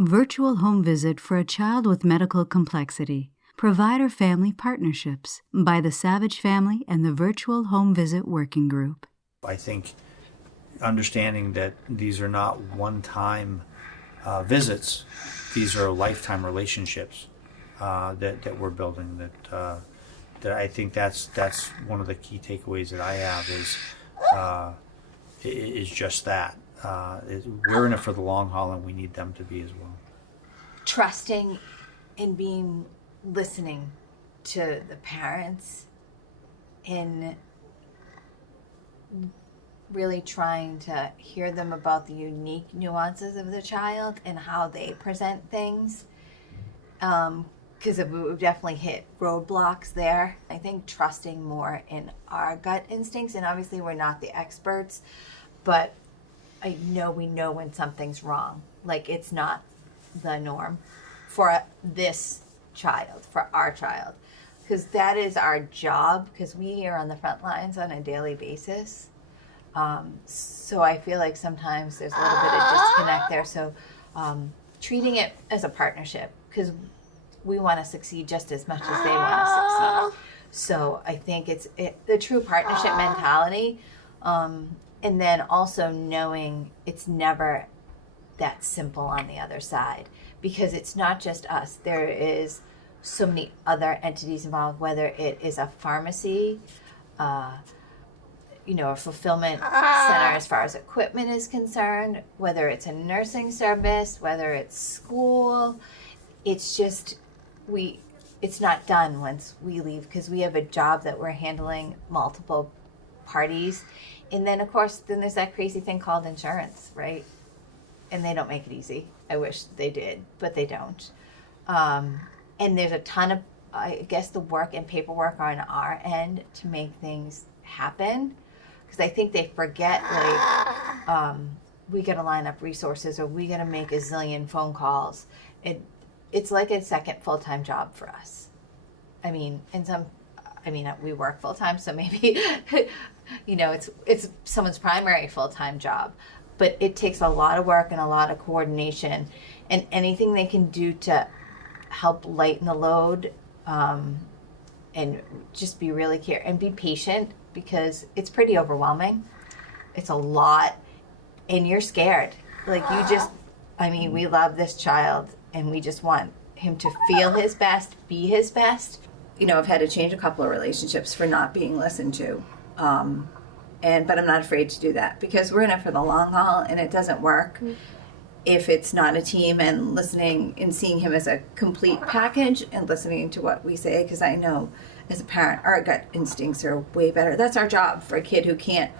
Virtual home visit for a child with medical complexity. Provider-family partnerships by the Savage Family and the Virtual Home Visit Working Group. I think understanding that these are not one-time visits, these are lifetime relationships that we're building. That I think that's one of the key takeaways that I have is just that. We're in it for the long haul, and we need them to be as well. Trusting and listening to the parents and really trying to hear them about the unique nuances of the child and how they present things. Because we've definitely hit roadblocks there. I think trusting more in our gut instincts, and obviously we're not the experts, but we know when something's wrong. Like, it's not the norm for this child, for our child. Because that is our job, because we are on the front lines on a daily basis. So I feel like sometimes there's a little bit of disconnect there. So treating it as a partnership, because we want to succeed just as much as they want to succeed. So I think it's the true partnership mentality. And then also knowing it's never that simple on the other side, because it's not just us. There is so many other entities involved, whether it is a pharmacy, a fulfillment center as far as equipment is concerned, whether it's a nursing service, whether it's school. It's just, it's not done once we leave, because we have a job that we're handling multiple parties. And then, of course, there's that crazy thing called insurance, right? And they don't make it easy. I wish they did, but they don't. And there's a ton of, I guess, the work and paperwork on our end to make things happen. Because I think they forget, we got to line up resources, or we got to make a zillion phone calls. It's like a second full-time job for us. We work full-time, so maybe, it's someone's primary full-time job. But it takes a lot of work and a lot of coordination, and anything they can do to help lighten the load, and just be really care and be patient, because it's pretty overwhelming. It's a lot, and you're scared. We love this child, and we just want him to feel his best, be his best. I've had to change a couple of relationships for not being listened to. But I'm not afraid to do that, because we're in it for the long haul, and it doesn't work if it's not a team, and listening and seeing him as a complete package and listening to what we say. Because I know as a parent, our gut instincts are way better. That's our job for a kid who can't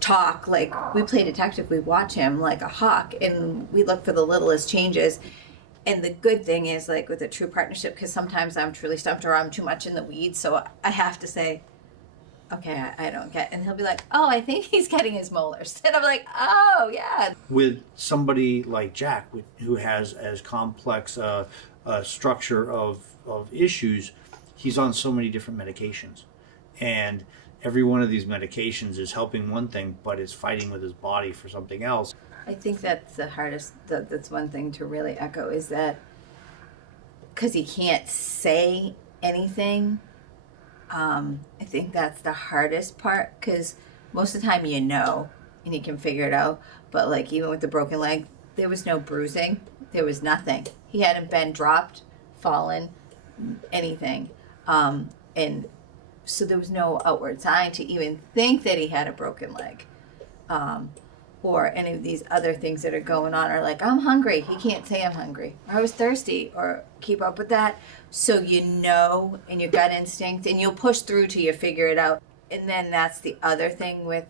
talk. Like, we play detective, we watch him like a hawk, and we look for the littlest changes. And the good thing is, like, with a true partnership, because sometimes I'm truly stumped or I'm too much in the weeds, so I have to say, okay, I don't get, and he'll be like, oh, I think he's getting his molars. And I'm like, oh, yeah. With somebody like Jack, who has as complex a structure of issues, he's on so many different medications. And every one of these medications is helping one thing, but it's fighting with his body for something else. I think that's the hardest, that's one thing to really echo, is that because he can't say anything, I think that's the hardest part, because most of the time and he can figure it out. But like, even with the broken leg, there was no bruising, there was nothing. He hadn't been dropped, fallen, anything. And so there was no outward sign to even think that he had a broken leg. Or any of these other things that are going on, or like, I'm hungry. He can't say I'm hungry. Or I was thirsty, or keep up with that. So in your gut instinct, and you'll push through till you figure it out. And then that's the other thing with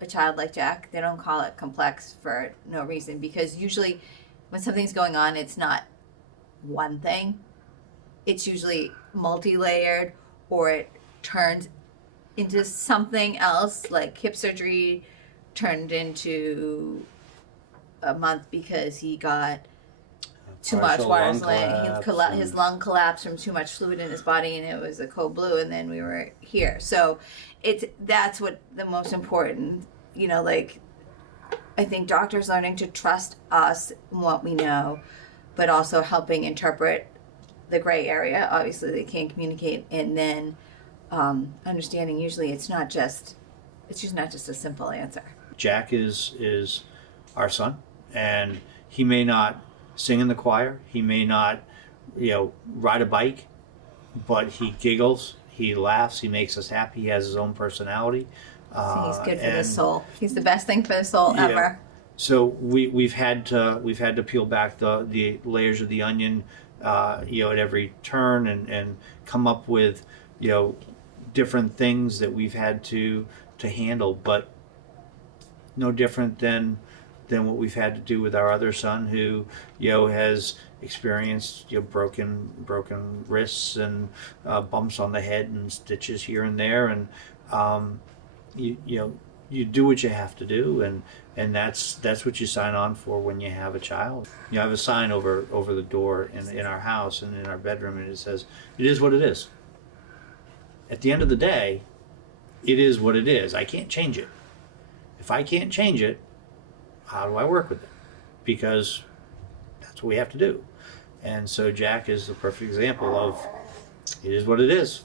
a child like Jack. They don't call it complex for no reason, because usually when something's going on, it's not one thing. It's usually multi-layered, or it turns into something else, like hip surgery turned into a month because he got too much water. His lung collapsed from too much fluid in his body, and it was a cold blue, and then we were here. So that's what the most important, I think doctors learning to trust us and what we know, but also helping interpret the gray area. Obviously, they can't communicate, and then understanding. Usually, it's just not just a simple answer. Jack is our son, and he may not sing in the choir. He may not, ride a bike, but he giggles, he laughs, he makes us happy. He has his own personality. So he's good for the soul. He's the best thing for the soul ever. So we've had to peel back the layers of the onion, at every turn, and come up with, different things that we've had to handle, but no different than what we've had to do with our other son, who has experienced broken wrists and bumps on the head and stitches here and there, and you do what you have to do, and that's what you sign on for when you have a child. I have a sign over the door in our house and in our bedroom, and it says, "It is what it is." At the end of the day, it is what it is. I can't change it. If I can't change it, how do I work with it? Because that's what we have to do. And so Jack is the perfect example of, it is what it is.